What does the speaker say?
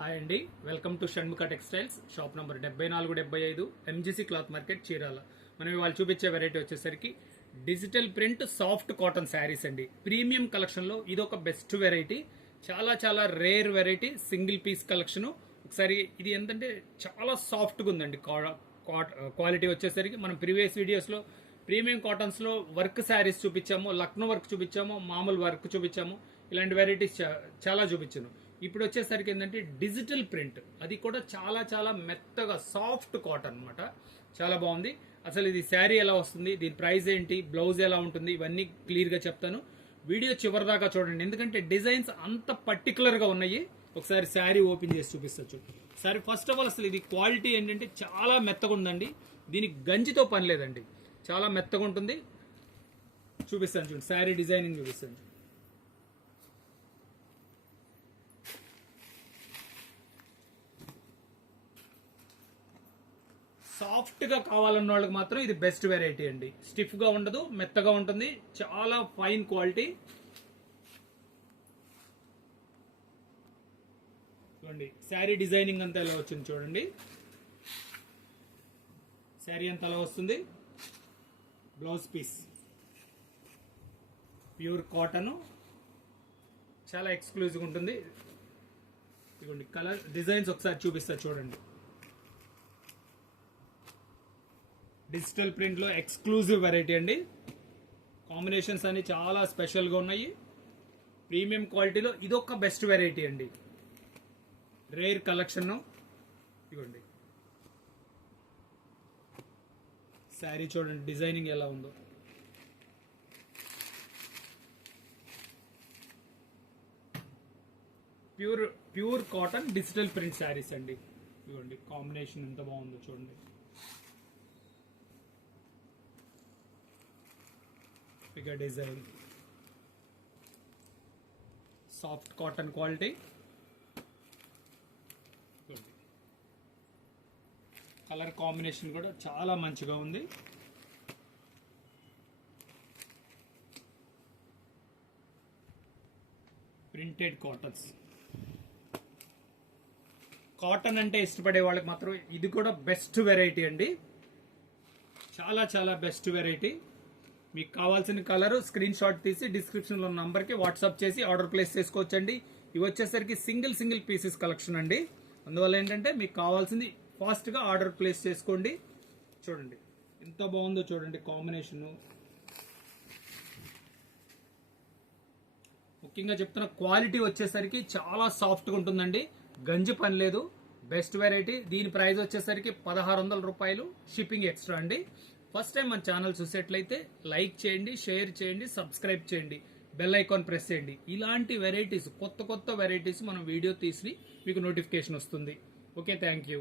Hi అండి, welcome to Shanmukha textiles. Shop number 7475 MGC cloth market Chirala. మనం ఇవాళ చూపించే వెరైటీ వచ్చేసరికి digital print soft cotton saris అండి. ప్రీమియం కలెక్షన్లో ఇదొక బెస్ట్ వెరైటీ. చాలా చాలా rare variety, single piece collection. ఒకసారి ఇది ఏంటంటే చాలా సాఫ్ట్గా ఉందండి. క్వాలిటీ వచ్చేసరికి మనం ప్రీవియస్ వీడియోస్లో ప్రీమియం కాటన్స్లో వర్క్ శారీస్ చూపించాము, లక్నో వర్క్ చూపించాము, మామూలు వర్క్ చూపించాము. ఇలాంటి వెరైటీస్ చాలా చూపించాను. ఇప్పుడు వచ్చేసరికి ఏంటంటే డిజిటల్ ప్రింట్, అది కూడా చాలా చాలా మెత్తగా సాఫ్ట్ కాటన్ అనమాట. చాలా బాగుంది. అసలు ఇది శారీ ఎలా వస్తుంది, దీని ప్రైస్ ఏంటి, బ్లౌజ్ ఎలా ఉంటుంది, ఇవన్నీ క్లియర్గా చెప్తాను. వీడియో చివరిదాకా చూడండి, ఎందుకంటే డిజైన్స్ అంత పర్టికులర్గా ఉన్నాయి. ఒకసారి శారీ ఓపెన్ చేసి చూపిస్తచ్చు. సరే, ఫస్ట్ ఆఫ్ ఆల్ అసలు ఇది క్వాలిటీ ఏంటంటే చాలా మెత్తగా ఉందండి. దీనికి గంజితో పని లేదండి, చాలా మెత్తగా ఉంటుంది. చూపిస్తాను చూడండి, శారీ డిజైనింగ్ చూపిస్తాను. సాఫ్ట్ గా కావాలన్న వాళ్ళకి మాత్రం ఇది బెస్ట్ వెరైటీ అండి. స్టిఫ్ గా ఉండదు, మెత్తగా ఉంటుంది, చాలా ఫైన్ క్వాలిటీ. చూడండి శారీ డిజైనింగ్ అంతా ఎలా వచ్చింది చూడండి. శారీ అంతా అలా వస్తుంది. బ్లౌజ్ పీస్ ప్యూర్ కాటన్, చాలా ఎక్స్క్లూజివ్ ఉంటుంది. ఇదిగోండి కలర్ డిజైన్స్ ఒకసారి చూపిస్తా చూడండి. డిజిటల్ ప్రింట్ లో ఎక్స్క్లూజివ్ వెరైటీ అండి. కాంబినేషన్స్ అన్ని చాలా స్పెషల్ గా ఉన్నాయి. ప్రీమియం క్వాలిటీలో ఇదొక బెస్ట్ వెరైటీ అండి. Rare collection. ఇదిగోండి శారీ చూడండి, డిజైనింగ్ ఎలా ఉందో. Pure cotton digital print saris అండి. ఇదిగోండి కాంబినేషన్ ఎంత బాగుందో చూడండి. Design soft cotton quality. Colour combination కూడా చాలా మంచిగా ఉంది. Printed cottons. కాటన్ అంటే ఇష్టపడే వాళ్ళకి మాత్రం ఇది కూడా బెస్ట్ వెరైటీ అండి. చాలా చాలా బెస్ట్ వెరైటీ. మీకు కావాల్సిన కలర్ స్క్రీన్ షాట్ తీసి డిస్క్రిప్షన్లో ఉన్న నంబర్కి వాట్సాప్ చేసి ఆర్డర్ ప్లేస్ చేసుకోవచ్చండి. ఇవి వచ్చేసరికి సింగిల్ పీసెస్ కలెక్షన్ అండి. అందువల్ల ఏంటంటే మీకు కావాల్సింది ఫాస్ట్గా ఆర్డర్ ప్లేస్ చేసుకోండి. చూడండి ఎంత బాగుందో చూడండి కాంబినేషను. ముఖ్యంగా చెప్తున్న క్వాలిటీ వచ్చేసరికి చాలా సాఫ్ట్గా ఉంటుందండి. గంజి పని లేదు. Best variety. దీని ప్రైస్ వచ్చేసరికి 1600 రూపాయలు, షిప్పింగ్ ఎక్స్ట్రా అండి. ఫస్ట్ టైం మన ఛానల్ చూసేట్లయితే లైక్ చేయండి, షేర్ చేయండి, సబ్స్క్రైబ్ చేయండి, బెల్ ఐకాన్ ప్రెస్ చేయండి. ఇలాంటి వెరైటీస్, కొత్త వెరైటీస్ మనం వీడియో తీసి మీకు నోటిఫికేషన్ వస్తుంది. Okay, thank you.